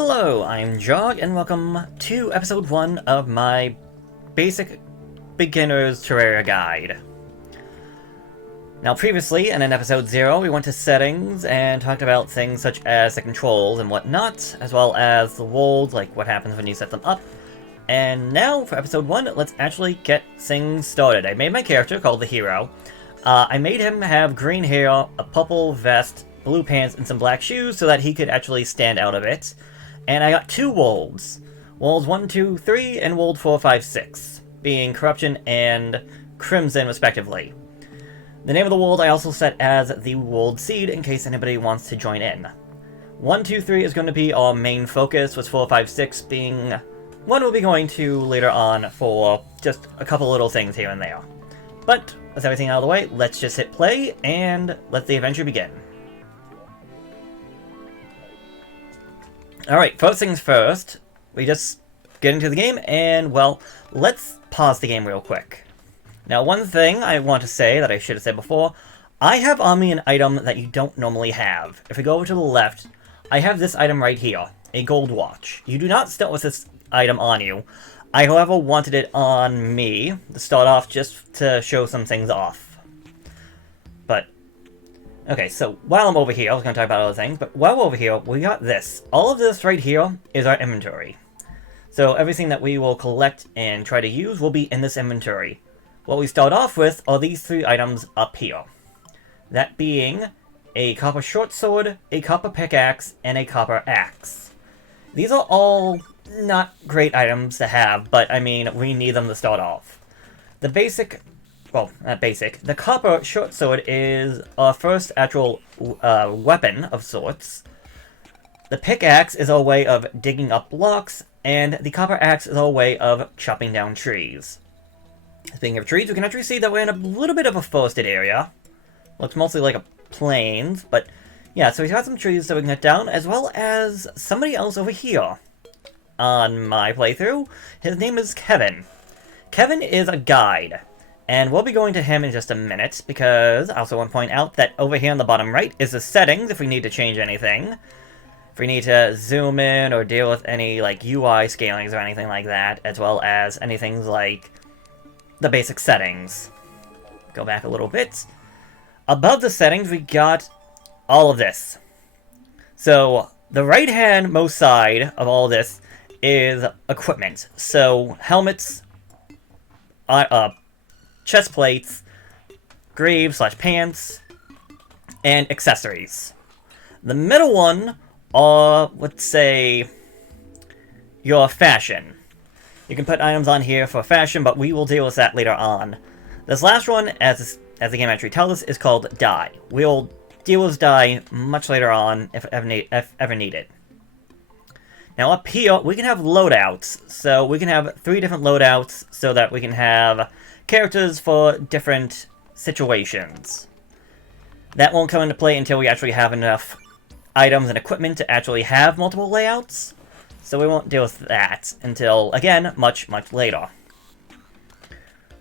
Hello, I'm Jarg, and welcome to episode 1 of my basic beginner's Terraria guide. Now previously, in episode 0, we went to settings and talked about things such as the controls and whatnot, as well as the worlds, like what happens when you set them up. And now, for episode 1, let's actually get things started. I made my character, called the Hero. I made him have green hair, a purple vest, blue pants, and some black shoes so that he could actually stand out a bit. And I got 2 worlds. Worlds 1, 2, 3, and world 4, 5, 6, being Corruption and Crimson, respectively. The name of the world I also set as the World Seed, in case anybody wants to join in. 1, 2, 3 is going to be our main focus, with 4, 5, 6 being one we'll be going to later on for just a couple little things here and there. But, with everything out of the way, let's just hit play, and let the adventure begin. Alright, first things first, we just get into the game, and, well, let's pause the game real quick. Now, one thing I want to say that I should have said before, I have on me an item that you don't normally have. If we go over to the left, I have this item right here, a gold watch. You do not start with this item on you. I, however, wanted it on me to start off just to show some things off. But okay, so while I'm over here, I was going to talk about other things, but while we're over here, we got this. All of this right here is our inventory. So everything that we will collect and try to use will be in this inventory. What we start off with are these 3 items up here. That being a copper short sword, a copper pickaxe, and a copper axe. These are all not great items to have, but I mean, we need them to start off. The basic... well, not basic. The copper short sword is our first actual weapon of sorts. The pickaxe is our way of digging up blocks, and the copper axe is our way of chopping down trees. Speaking of trees, we can actually see that we're in a little bit of a forested area. Looks mostly like a plains, but yeah, so we have some trees that we can cut down, as well as somebody else over here on my playthrough. His name is Kevin. Kevin is a guide. And we'll be going to him in just a minute, because I also want to point out that over here on the bottom right is the settings if we need to change anything. If we need to zoom in or deal with any like UI scalings or anything like that, as well as anything like the basic settings. Go back a little bit. Above the settings we got all of this. So the right hand most side of all this is equipment. So helmets, chest plates, greaves/pants, and accessories. The middle one are, let's say, your fashion. You can put items on here for fashion, but we will deal with that later on. This last one, as the game actually tells us, is called dye. We'll deal with dye much later on if ever needed. Now up here, we can have loadouts. So we can have 3 different loadouts so that we can have characters for different situations. That won't come into play until we actually have enough items and equipment to actually have multiple layouts. So we won't deal with that until, again, much later.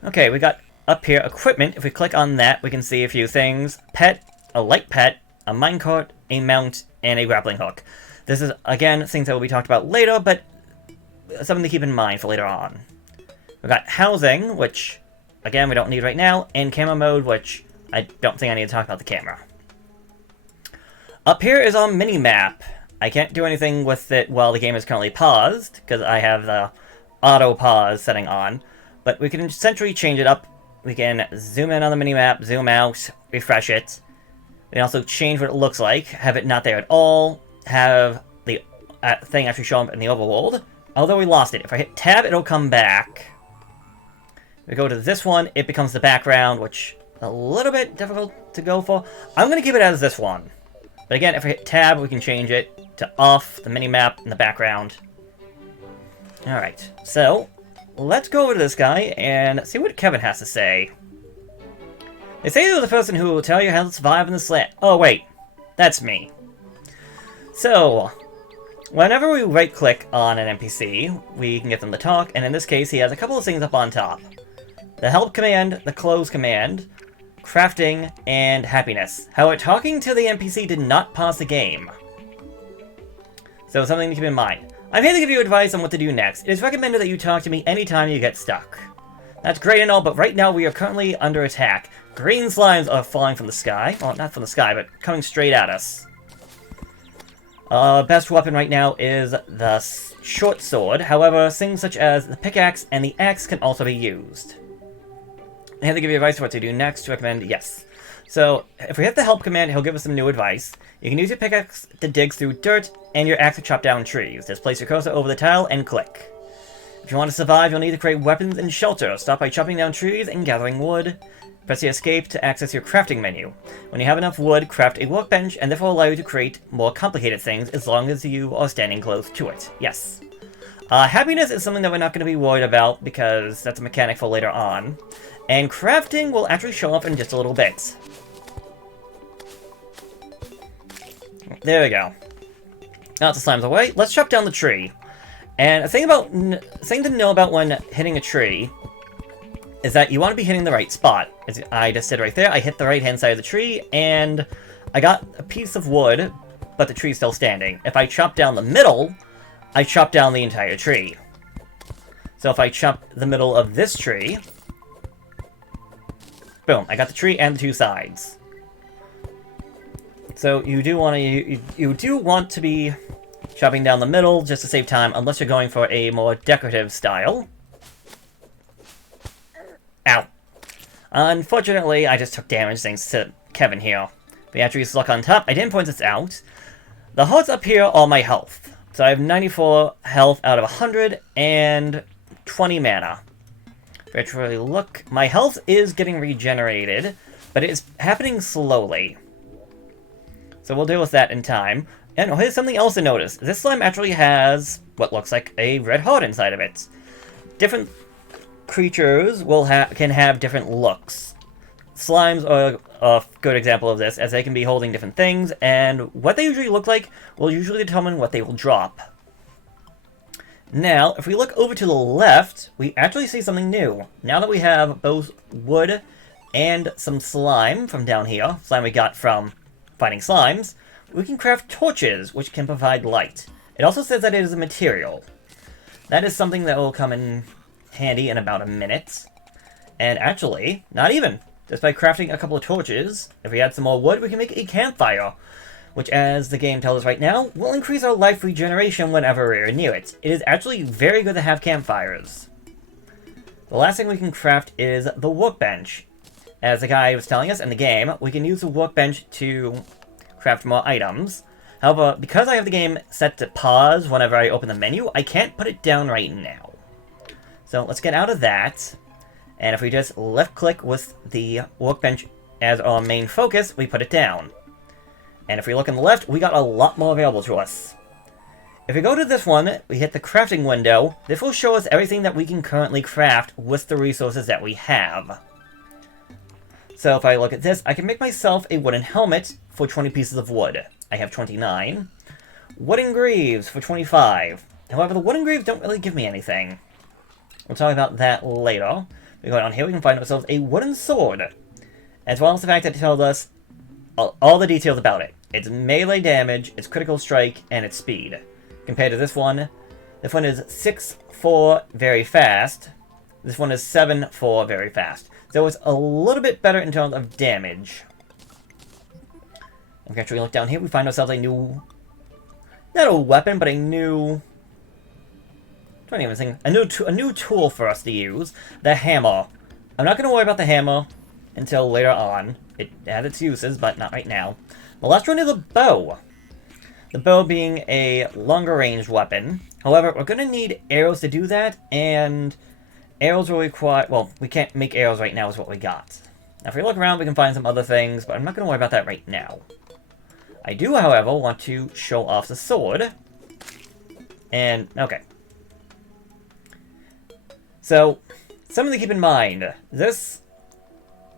Okay, we got up here equipment. If we click on that, we can see a few things. Pet, a light pet, a minecart, a mount, and a grappling hook. This is, again, things that will be talked about later, but something to keep in mind for later on. We got housing, which, again, we don't need right now, and camera mode, which I don't think I need to talk about the camera. Up here is our mini-map. I can't do anything with it while the game is currently paused, because I have the auto-pause setting on, but we can essentially change it up. We can zoom in on the mini-map, zoom out, refresh it. We can also change what it looks like, have it not there at all, have the thing actually show up in the overworld. Although we lost it. If I hit tab, it'll come back. We go to this one, it becomes the background, which is a little bit difficult to go for. I'm going to keep it as this one. But again, if I hit tab, we can change it to off, the mini-map, and the background. Alright, so let's go over to this guy and see what Kevin has to say. They say you're the person who will tell you how to survive in the slant. Oh wait, that's me. So, whenever we right-click on an NPC, we can get them to talk, and in this case, he has a couple of things up on top. The help command, the close command, crafting, and happiness. However, talking to the NPC did not pause the game. So something to keep in mind. I'm here to give you advice on what to do next. It is recommended that you talk to me anytime you get stuck. That's great and all, but right now we are currently under attack. Green slimes are falling from the sky. Well, not from the sky, but coming straight at us. Best weapon right now is the short sword. However, things such as the pickaxe and the axe can also be used. I have to give you advice on what to do next. To recommend, yes. So, if we hit the help command, he'll give us some new advice. You can use your pickaxe to dig through dirt, and your axe to chop down trees. Just place your cursor over the tile and click. If you want to survive, you'll need to create weapons and shelter. Start by chopping down trees and gathering wood. Press the escape to access your crafting menu. When you have enough wood, craft a workbench, and therefore allow you to create more complicated things as long as you are standing close to it. Yes. Happiness is something that we're not going to be worried about, because that's a mechanic for later on. And crafting will actually show up in just a little bit. There we go. Now the slime's away. Let's chop down the tree. And a thing to know about when hitting a tree is that you want to be hitting the right spot. As I just did right there, I hit the right-hand side of the tree, and I got a piece of wood, but the tree's still standing. If I chop down the middle, I chop down the entire tree. So if I chop the middle of this tree, boom, I got the tree and the two sides. So you do want to be chopping down the middle just to save time, unless you're going for a more decorative style. Ow. Unfortunately, I just took damage thanks to Kevin here. The attributes look on top. I didn't point this out. The hearts up here are my health. So I have 94 health out of 100 and 20 mana. If I actually look, my health is getting regenerated, but it is happening slowly. So we'll deal with that in time. And here's something else to notice. This slime actually has what looks like a red heart inside of it. Different creatures can have different looks. Slimes are a good example of this, as they can be holding different things, and what they usually look like will usually determine what they will drop. Now, if we look over to the left, we actually see something new. Now that we have both wood and some slime from down here, slime we got from fighting slimes, we can craft torches, which can provide light. It also says that it is a material. That is something that will come in handy in about a minute. And actually, not even. Just by crafting a couple of torches, if we add some more wood, we can make a campfire, which, as the game tells us right now, will increase our life regeneration whenever we're near it. It is actually very good to have campfires. The last thing we can craft is the workbench. As the guy was telling us in the game, we can use the workbench to craft more items. However, because I have the game set to pause whenever I open the menu, I can't put it down right now. So let's get out of that. And if we just left-click with the workbench as our main focus, we put it down. And if we look on the left, we got a lot more available to us. If we go to this one, we hit the crafting window. This will show us everything that we can currently craft with the resources that we have. So if I look at this, I can make myself a wooden helmet for 20 pieces of wood. I have 29. Wooden greaves for 25. However, the wooden greaves don't really give me anything. We'll talk about that later. We go down here, we can find ourselves a wooden sword. As well as the fact that it tells us all the details about it. Its melee damage, its critical strike, and its speed. Compared to this one is 6-4 very fast. This one is 7-4 very fast. So it's a little bit better in terms of damage. If we actually look down here, we find ourselves a new... not a weapon, but a new... I don't even think... a new tool for us to use. The hammer. I'm not going to worry about the hammer until later on. It has its uses, but not right now. The last one is a bow. The bow being a longer range weapon. However, we're going to need arrows to do that, and arrows will require... well, we can't make arrows right now is what we got. Now, if we look around, we can find some other things, but I'm not going to worry about that right now. I do, however, want to show off the sword. And, okay. So, something to keep in mind. This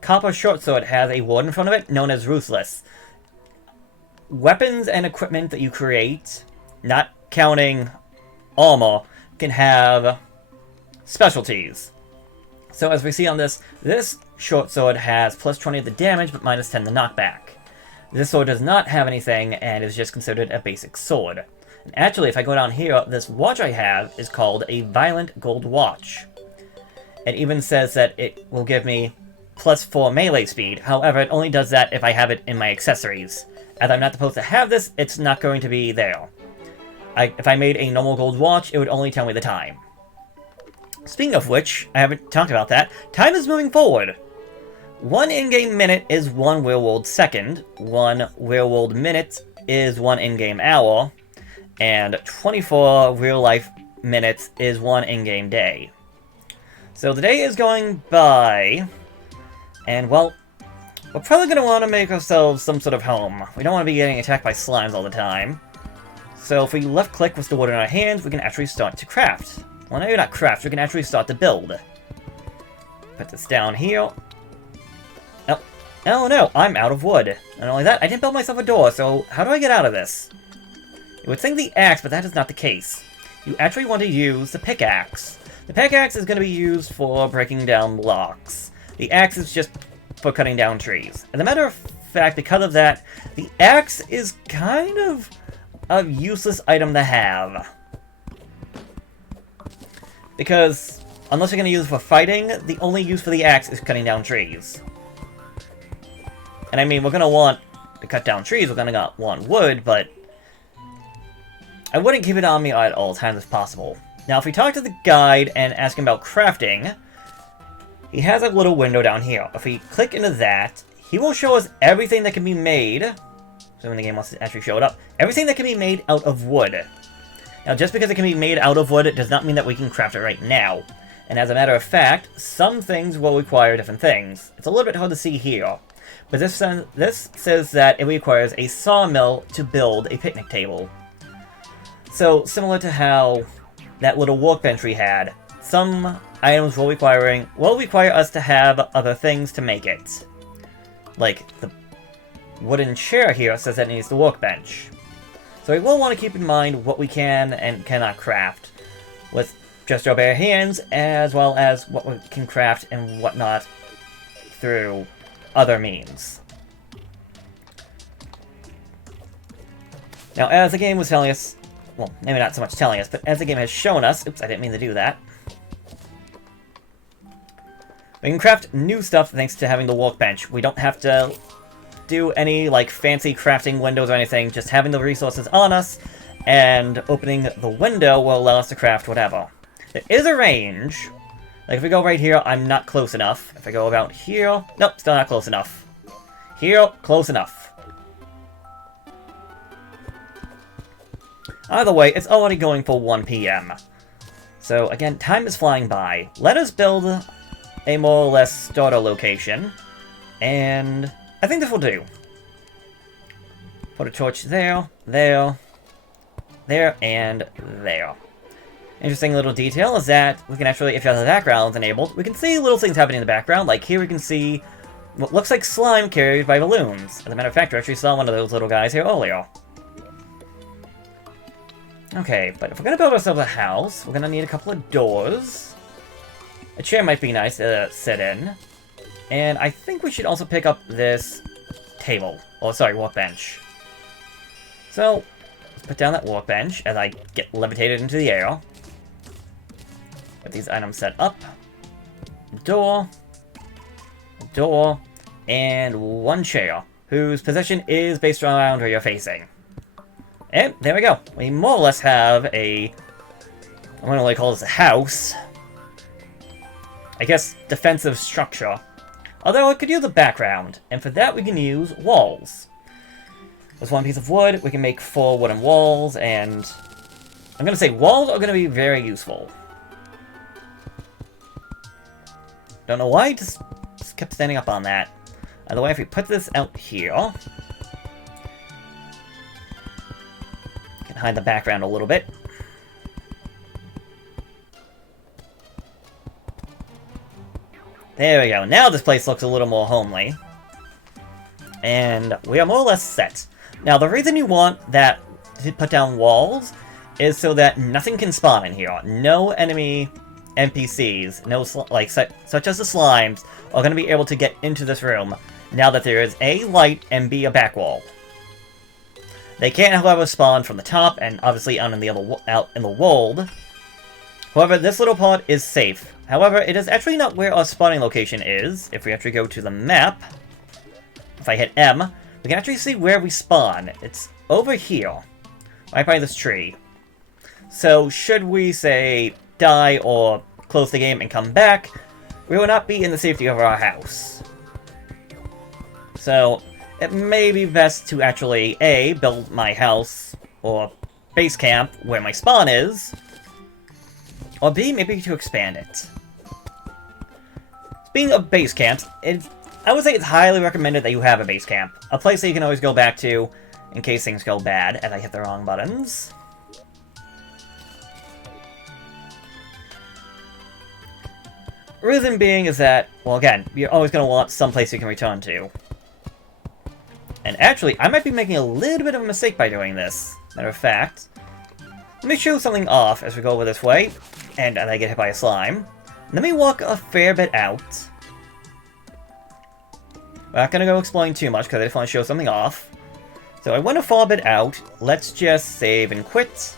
copper short sword has a word in front of it known as Ruthless. Weapons and equipment that you create, not counting armor, can have specialties. So as we see on this short sword has plus 20 of the damage, but minus 10 the knockback. This sword does not have anything, and is just considered a basic sword. And actually, if I go down here, this watch I have is called a Violent Gold Watch. It even says that it will give me +4 melee speed. However, it only does that if I have it in my accessories. As I'm not supposed to have this, it's not going to be there. If I made a normal gold watch, it would only tell me the time. Speaking of which, I haven't talked about that, time is moving forward. 1 in-game minute is 1 real-world second, 1 real-world minute is 1 in-game hour, and 24 real-life minutes is 1 in-game day. So the day is going by, and well, we're probably going to want to make ourselves some sort of home. We don't want to be getting attacked by slimes all the time. So if we left-click with the wood in our hands, we can actually start to craft. Well, no, not craft, we can actually start to build. Put this down here. Oh no, I'm out of wood. Not only that, I didn't build myself a door, so how do I get out of this? You would think the axe, but that is not the case. You actually want to use the pickaxe. The pickaxe is going to be used for breaking down blocks. The axe is just for cutting down trees. As a matter of fact, because of that, the axe is kind of a useless item to have. Because, unless you're going to use it for fighting, the only use for the axe is cutting down trees. And I mean, we're going to want to cut down trees, we're going to want wood, but I wouldn't keep it on me at all times if possible. Now, if we talk to the guide and ask him about crafting, he has a little window down here. If we click into that, he will show us everything that can be made, so when the game wants to actually show it up, everything that can be made out of wood. Now, just because it can be made out of wood, it does not mean that we can craft it right now. And as a matter of fact, some things will require different things. It's a little bit hard to see here. But this says that it requires a sawmill to build a picnic table. So, similar to how that little workbench we had, some items will require us to have other things to make it. Like, the wooden chair here says that it needs the workbench. So we will want to keep in mind what we can and cannot craft with just our bare hands, as well as what we can craft and whatnot through other means. Now, as the game was telling us, well, maybe not so much telling us, but as the game has shown us, oops, I didn't mean to do that, we can craft new stuff thanks to having the workbench. We don't have to do any, like, fancy crafting windows or anything, just having the resources on us, and opening the window will allow us to craft whatever. There is a range. Like, if we go right here, I'm not close enough. If I go about here, nope, still not close enough. Here, close enough. Either way, it's already going for 1 PM. So, again, time is flying by. Let us build a more or less starter location, and I think this will do. Put a torch there, there, there, and there. Interesting little detail is that we can actually, if you have the background enabled, we can see little things happening in the background. Like here we can see what looks like slime carried by balloons. As a matter of fact, we actually saw one of those little guys here earlier. Okay, but if we're going to build ourselves a house, we're going to need a couple of doors. A chair might be nice to sit in. And I think we should also pick up this table. Oh, sorry, workbench. So, let's put down that workbench as I get levitated into the air. Get these items set up. Door, and 1 chair, whose position is based around where you're facing. And there we go. We more or less have a, I'm going to really call this a house. I guess defensive structure. Although it could use a background, and for that we can use walls. With 1 piece of wood, we can make 4 wooden walls, and I'm going to say walls are going to be very useful. Don't know why, just kept standing up on that. Either way, if we put this out here, can hide the background a little bit. There we go. Now this place looks a little more homely. And we are more or less set. Now, the reason you want that to put down walls is so that nothing can spawn in here. No enemy NPCs, such as the slimes, are going to be able to get into this room now that there is A, light, and B, a back wall. They can't, however, spawn from the top and obviously out in the world. However, this little pod is safe. However, it is actually not where our spawning location is. If we actually go to the map, if I hit M, we can actually see where we spawn. It's over here, right by this tree. So, should we, say, die or close the game and come back, we will not be in the safety of our house. So, it may be best to actually, A, build my house or base camp where my spawn is, or B, maybe to expand it. Being a base camp, I would say it's highly recommended that you have a base camp. A place that you can always go back to in case things go bad, and I hit the wrong buttons. Reason being is that, well, again, you're always going to want some place you can return to. And actually, I might be making a little bit of a mistake by doing this. Matter of fact, let me show something off as we go over this way, and I get hit by a slime. Let me walk a fair bit out. We're not going to go exploring too much, because I just want to show something off. So I went a far bit out. Let's just save and quit.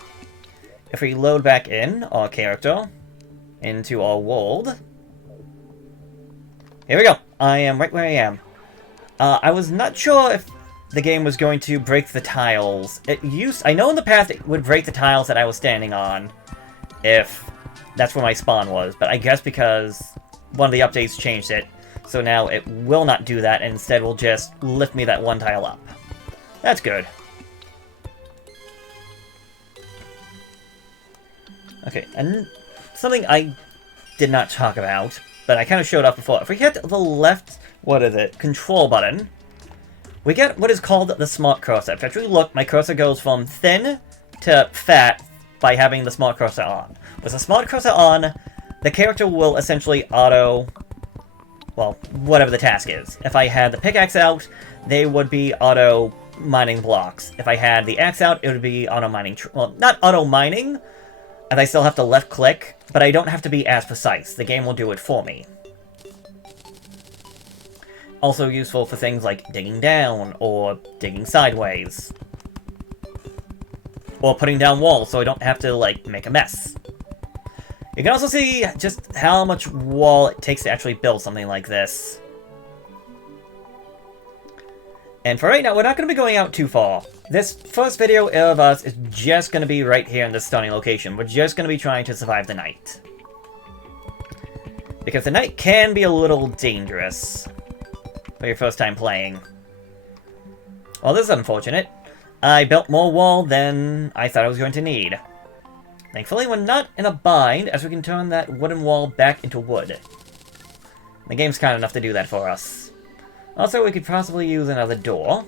If we load back in our character into our world. Here we go. I am right where I am. I was not sure if the game was going to break the tiles. I know in the past it would break the tiles that I was standing on if that's where my spawn was, but I guess because one of the updates changed it, so now it will not do that, and instead will just lift me that one tile up. That's good. Okay, and something I did not talk about, but I kind of showed off before. If we hit the left, control button, we get what is called the smart cursor. If you actually look, my cursor goes from thin to fat by having the smart cursor on. With the smart cursor on, the character will essentially auto, well, whatever the task is. If I had the pickaxe out, they would be auto mining blocks. If I had the axe out, it would be auto mining, well, not auto mining, as I still have to left click, but I don't have to be as precise. The game will do it for me. Also useful for things like digging down, or digging sideways. Or putting down walls so I don't have to, like, make a mess. You can also see just how much wall it takes to actually build something like this. And for right now, we're not going to be going out too far. This first video of us is just going to be right here in this stunning location. We're just going to be trying to survive the night. Because the night can be a little dangerous for your first time playing. Well, this is unfortunate. I built more wall than I thought I was going to need. Thankfully, we're not in a bind, as we can turn that wooden wall back into wood. The game's kind enough to do that for us. Also, we could possibly use another door.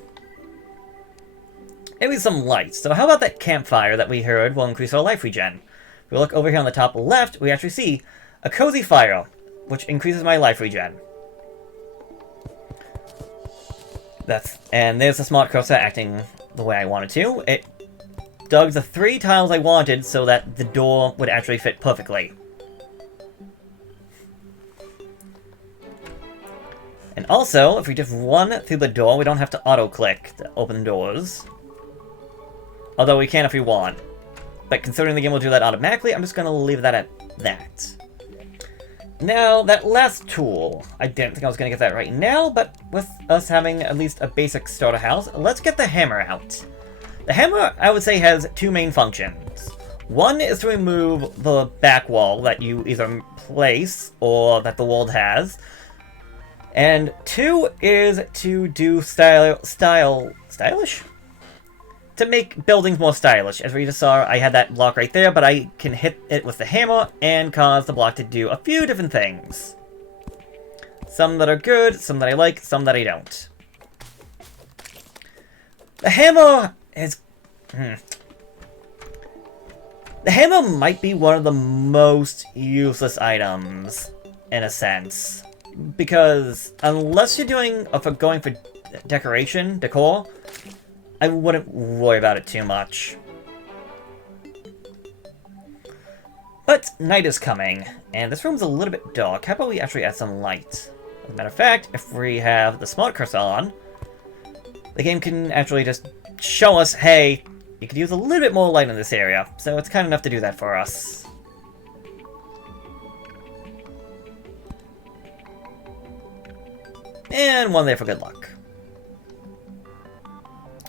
Maybe some lights. So how about that campfire that we heard will increase our life regen? If we look over here on the top left, we actually see a cozy fire, which increases my life regen. And there's the smart cursor acting the way I wanted to. It dug the 3 tiles I wanted so that the door would actually fit perfectly. And also, if we just run through the door, we don't have to auto-click to open doors. Although we can if we want. But considering the game will do that automatically, I'm just going to leave that at that. Now, that last tool, I didn't think I was going to get that right now, but with us having at least a basic starter house, let's get the hammer out. The hammer, I would say, has 2 main functions. One is to remove the back wall that you either place or that the world has. And 2 is to do stylish? To make buildings more stylish. As we just saw, I had that block right there, but I can hit it with the hammer and cause the block to do a few different things. Some that are good, some that I like, some that I don't. The hammer is... The hammer might be one of the most useless items, in a sense. Because unless you're going for decor, I wouldn't worry about it too much. But night is coming, and this room's a little bit dark. How about we actually add some light? As a matter of fact, if we have the smart cursor on, the game can actually just show us, hey, you could use a little bit more light in this area. So it's kind enough to do that for us. And one there for good luck.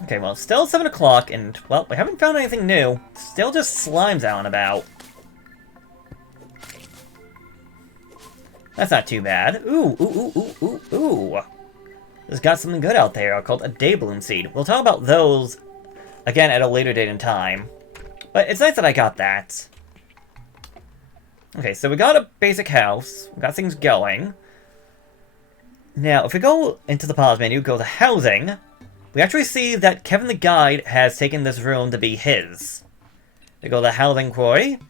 Okay, well, still 7 o'clock, and, well, we haven't found anything new. Still just slimes out and about. That's not too bad. Ooh, ooh, ooh, ooh, ooh, ooh. There's got something good out there called a day balloon seed. We'll talk about those, again, at a later date and time. But it's nice that I got that. Okay, so we got a basic house. We got things going. Now, if we go into the pause menu, go to housing, we actually see that Kevin the Guide has taken this room to be his. We go to housing quarry.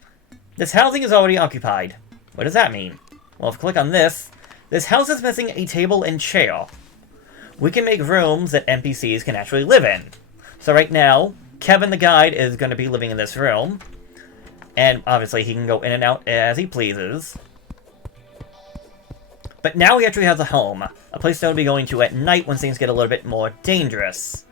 This housing is already occupied. What does that mean? Well, if we click on this, this house is missing a table and chair. We can make rooms that NPCs can actually live in. So right now, Kevin the Guide is going to be living in this room. And obviously he can go in and out as he pleases. But now he actually has a home, a place that he'll be going to at night when things get a little bit more dangerous.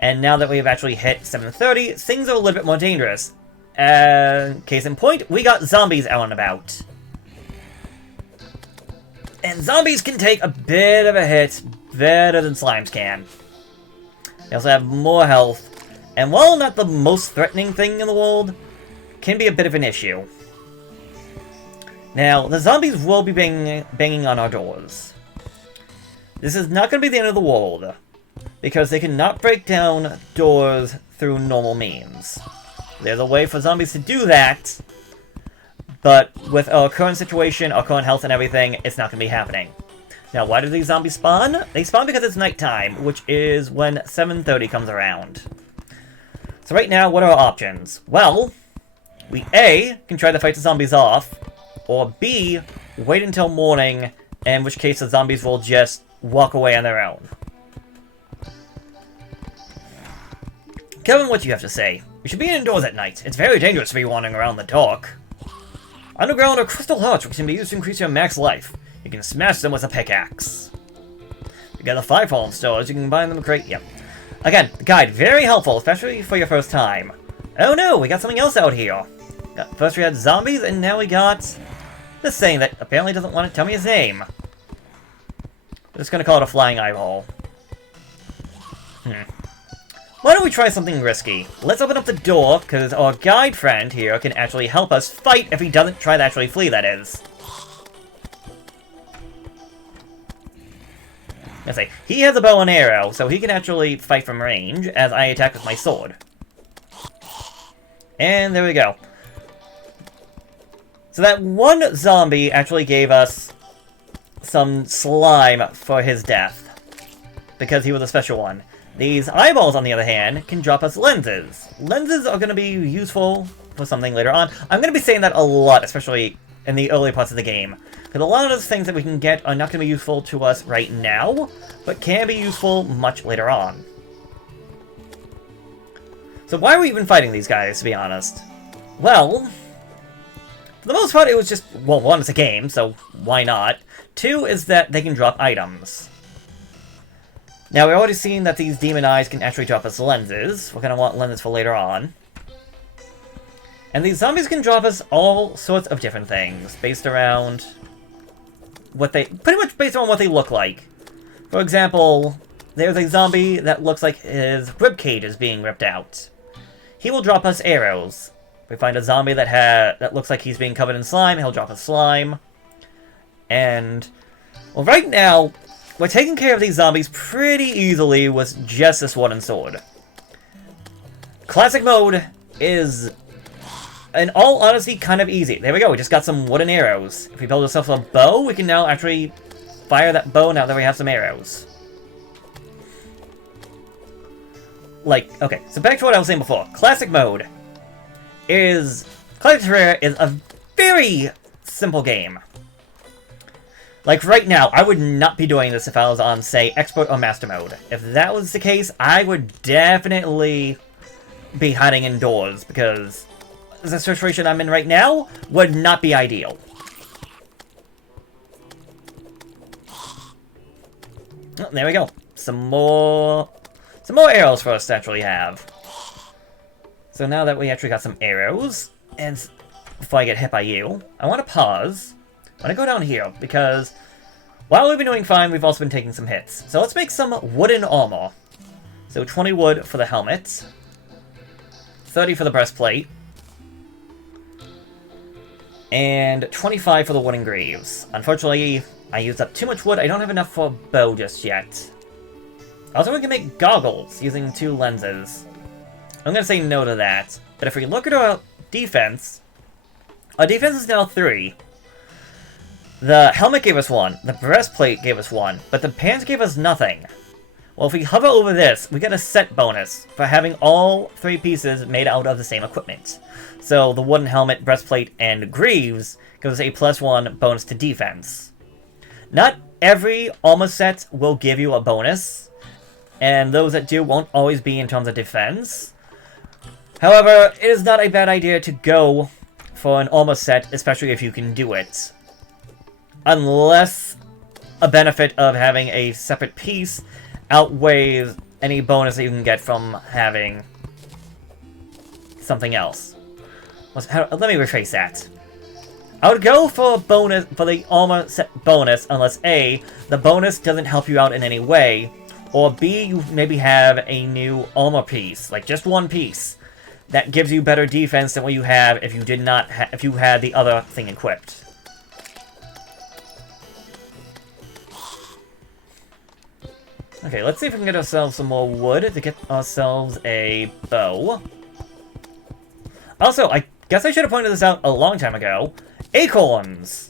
And now that we've actually hit 7:30, things are a little bit more dangerous. Case in point, we got zombies out and about. And zombies can take a bit of a hit better than slimes can. They also have more health, and while not the most threatening thing in the world, can be a bit of an issue. Now, the zombies will be banging on our doors. This is not going to be the end of the world, because they cannot break down doors through normal means. There's a way for zombies to do that, but with our current situation, our current health and everything, it's not going to be happening. Now, why do these zombies spawn? They spawn because it's nighttime, which is when 7:30 comes around. So right now, what are our options? Well, we A, can try to fight the zombies off, or B, wait until morning, in which case the zombies will just walk away on their own. Kevin, what do you have to say? We should be indoors at night. It's very dangerous to be wandering around in the dark. Underground are crystal hearts which can be used to increase your max life. You can smash them with a pickaxe. You got the 5 fallen stores, you can buy them great. Yep. Again, the guide, very helpful, especially for your first time. Oh no, we got something else out here. First we had zombies, and now we got this thing that apparently doesn't want to tell me his name. I'm just gonna call it a flying eyeball. Why don't we try something risky? Let's open up the door, because our guide friend here can actually help us fight if he doesn't try to actually flee, that is. Let's say, he has a bow and arrow, so he can actually fight from range, as I attack with my sword. And there we go. So that one zombie actually gave us some slime for his death, because he was a special one. These eyeballs, on the other hand, can drop us lenses. Lenses are going to be useful for something later on. I'm going to be saying that a lot, especially in the early parts of the game. Because a lot of those things that we can get are not going to be useful to us right now, but can be useful much later on. So why are we even fighting these guys, to be honest? Well, for the most part, it was just, well, one, it's a game, so why not? Two is that they can drop items. Now, we've already seen that these demon eyes can actually drop us lenses. We're going to want lenses for later on. And these zombies can drop us all sorts of different things, based around what they... pretty much based on what they look like. For example, there's a zombie that looks like his ribcage is being ripped out. He will drop us arrows. If we find a zombie that looks like he's being covered in slime, he'll drop us slime. And, well, right now, we're taking care of these zombies pretty easily with just this wooden sword. Classic mode is, in all honesty, kind of easy. There we go, we just got some wooden arrows. If we build ourselves a bow, we can now actually fire that bow now that we have some arrows. Like, okay, so back to what I was saying before. Classic mode is... Classic Terraria is a very simple game. Like, right now, I would not be doing this if I was on, say, Expert or Master Mode. If that was the case, I would definitely be hiding indoors, because the situation I'm in right now would not be ideal. Oh, there we go. Some more some more arrows for us to actually have. So now that we actually got some arrows, and before I get hit by you, I want to pause. I want to go down here, because while we've been doing fine, we've also been taking some hits. So let's make some wooden armor. So 20 wood for the helmet, 30 for the breastplate, and 25 for the wooden greaves. Unfortunately, I used up too much wood. I don't have enough for a bow just yet. Also, we can make goggles using 2 lenses. I'm going to say no to that. But if we look at our defense is now 3. The helmet gave us 1, the breastplate gave us 1, but the pants gave us nothing. Well, if we hover over this, we get a set bonus for having all 3 pieces made out of the same equipment. So the wooden helmet, breastplate, and greaves gives us a +1 bonus to defense. Not every armor set will give you a bonus, and those that do won't always be in terms of defense. However, it is not a bad idea to go for an armor set, especially if you can do it. Unless a benefit of having a separate piece outweighs any bonus that you can get from having something else. Let me rephrase that. I would go for the armor set bonus unless A, the bonus doesn't help you out in any way, or B, you maybe have a new armor piece, like just 1 piece, that gives you better defense than what you have if you did not if you had the other thing equipped. Okay, let's see if we can get ourselves some more wood to get ourselves a bow. Also, I guess I should have pointed this out a long time ago. Acorns!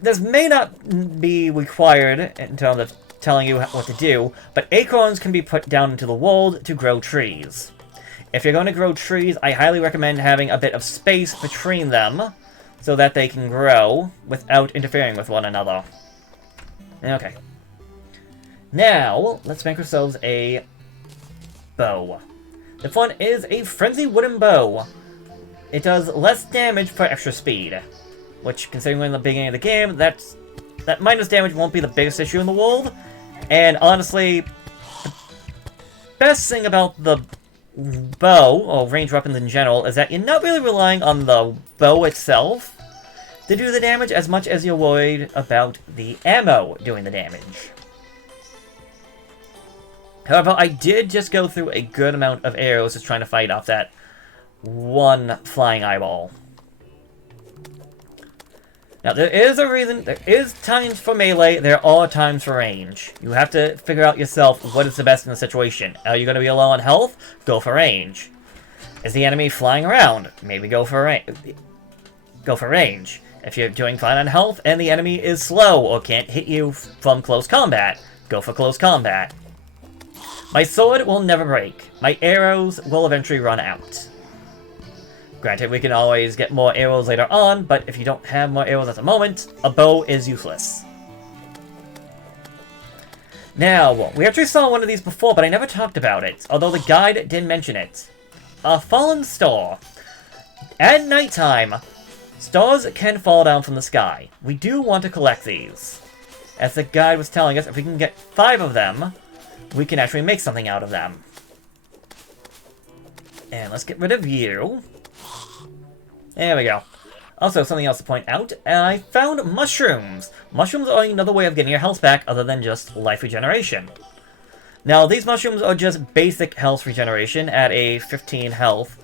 This may not be required in terms of telling you what to do, but acorns can be put down into the world to grow trees. If you're going to grow trees, I highly recommend having a bit of space between them so that they can grow without interfering with one another. Okay. Now, let's make ourselves a bow. The one is a frenzy wooden bow. It does less damage for extra speed, which, considering we're in the beginning of the game, that minus damage won't be the biggest issue in the world. And honestly, the best thing about the bow, or ranged weapons in general, is that you're not really relying on the bow itself to do the damage as much as you're worried about the ammo doing the damage. However, I did just go through a good amount of arrows just trying to fight off that one flying eyeball. Now, there is a reason, there is times for melee, there are times for range. You have to figure out yourself what is the best in the situation. Are you going to be low on health? Go for range. Is the enemy flying around? Maybe go for range. If you're doing fine on health and the enemy is slow or can't hit you from close combat, go for close combat. My sword will never break. My arrows will eventually run out. Granted, we can always get more arrows later on, but if you don't have more arrows at the moment, a bow is useless. Now, we actually saw one of these before, but I never talked about it, although the guide did mention it. A fallen star. At nighttime, stars can fall down from the sky. We do want to collect these. As the guide was telling us, if we can get 5 of them, we can actually make something out of them. And let's get rid of you. There we go. Also, something else to point out, I found mushrooms. Mushrooms are another way of getting your health back other than just life regeneration. Now, these mushrooms are just basic health regeneration at a 15 health.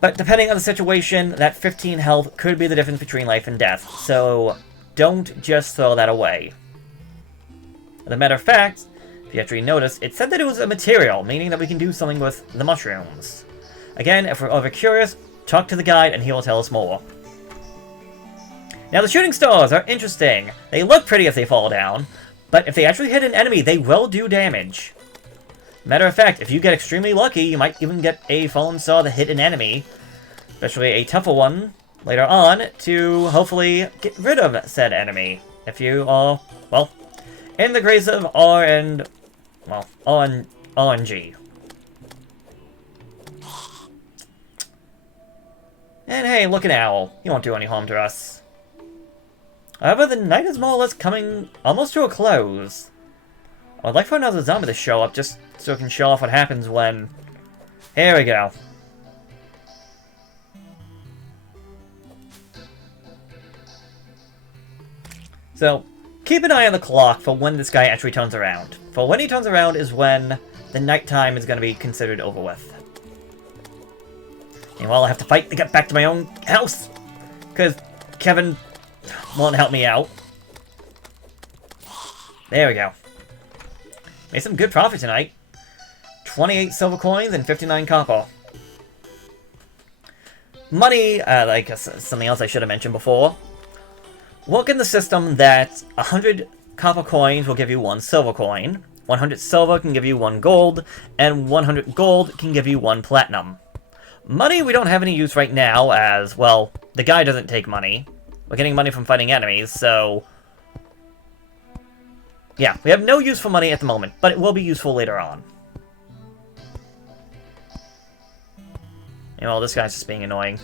But depending on the situation, that 15 health could be the difference between life and death. So, don't just throw that away. As a matter of fact, if you actually notice, it said that it was a material, meaning that we can do something with the mushrooms. Again, if we're ever curious, talk to the guide and he will tell us more. Now, the shooting stars are interesting. They look pretty as they fall down, but if they actually hit an enemy, they will do damage. Matter of fact, if you get extremely lucky, you might even get a fallen star to hit an enemy, especially a tougher one, later on, to hopefully get rid of said enemy. If you are, well, in the grace of R and, well, RNG. And hey, look an owl. He won't do any harm to us. However, the night is more or less coming almost to a close. I'd like for another zombie to show up, just so I can show off what happens when... Here we go. So, keep an eye on the clock for when this guy actually turns around. For when he turns around is when the nighttime is going to be considered over with. And while I have to fight to get back to my own house, because Kevin won't help me out. There we go. Made some good profit tonight. 28 silver coins and 59 copper. Money, like something else I should have mentioned before. Work in the system that 100 copper coins will give you 1 silver coin, 100 silver can give you 1 gold, and 100 gold can give you 1 platinum. Money we don't have any use right now as, well, the guy doesn't take money. We're getting money from fighting enemies, so... yeah, we have no use for money at the moment, but it will be useful later on. You know, this guy's just being annoying.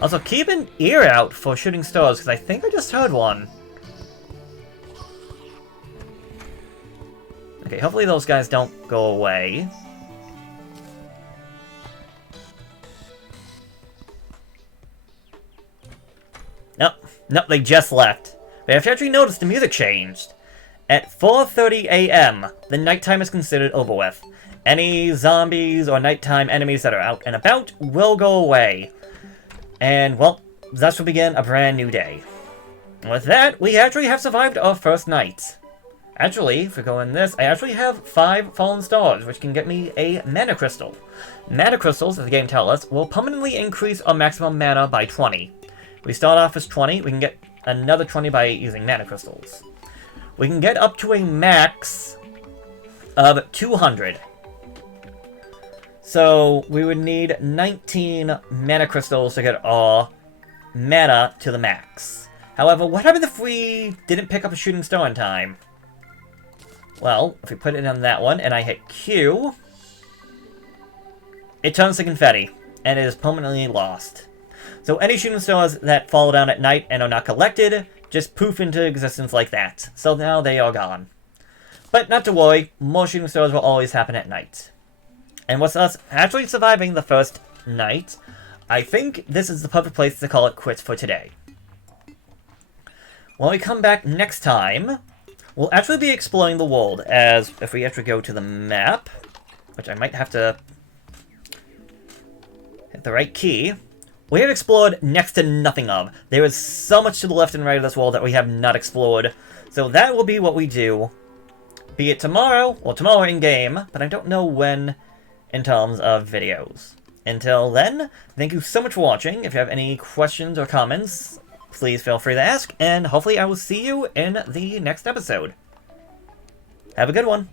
Also, keep an ear out for shooting stars, because I think I just heard one. Okay, hopefully those guys don't go away. Nope, they just left. But if you actually noticed, the music changed. At 4:30 a.m., the nighttime is considered over with. Any zombies or nighttime enemies that are out and about will go away. And, well, thus will begin a brand new day. And with that, we actually have survived our first night. Actually, if we go in this, I actually have 5 fallen stars, which can get me a mana crystal. Mana crystals, as the game tells us, will permanently increase our maximum mana by 20. We start off as 20, we can get another 20 by using mana crystals. We can get up to a max of 200. So, we would need 19 mana crystals to get our mana to the max. However, what happens if we didn't pick up a shooting star in time? Well, if we put it on that one, and I hit Q, it turns to confetti, and it is permanently lost. So any shooting stars that fall down at night and are not collected, just poof into existence like that. So now they are gone. But not to worry, more shooting stars will always happen at night. And with us actually surviving the first night, I think this is the perfect place to call it quits for today. When we come back next time, we'll actually be exploring the world, as if we actually go to the map, which I might have to hit the right key, we have explored next to nothing of. There is so much to the left and right of this world that we have not explored, so that will be what we do, be it tomorrow, or tomorrow in-game, but I don't know when in terms of videos. Until then, thank you so much for watching. If you have any questions or comments, please feel free to ask, and hopefully I will see you in the next episode. Have a good one.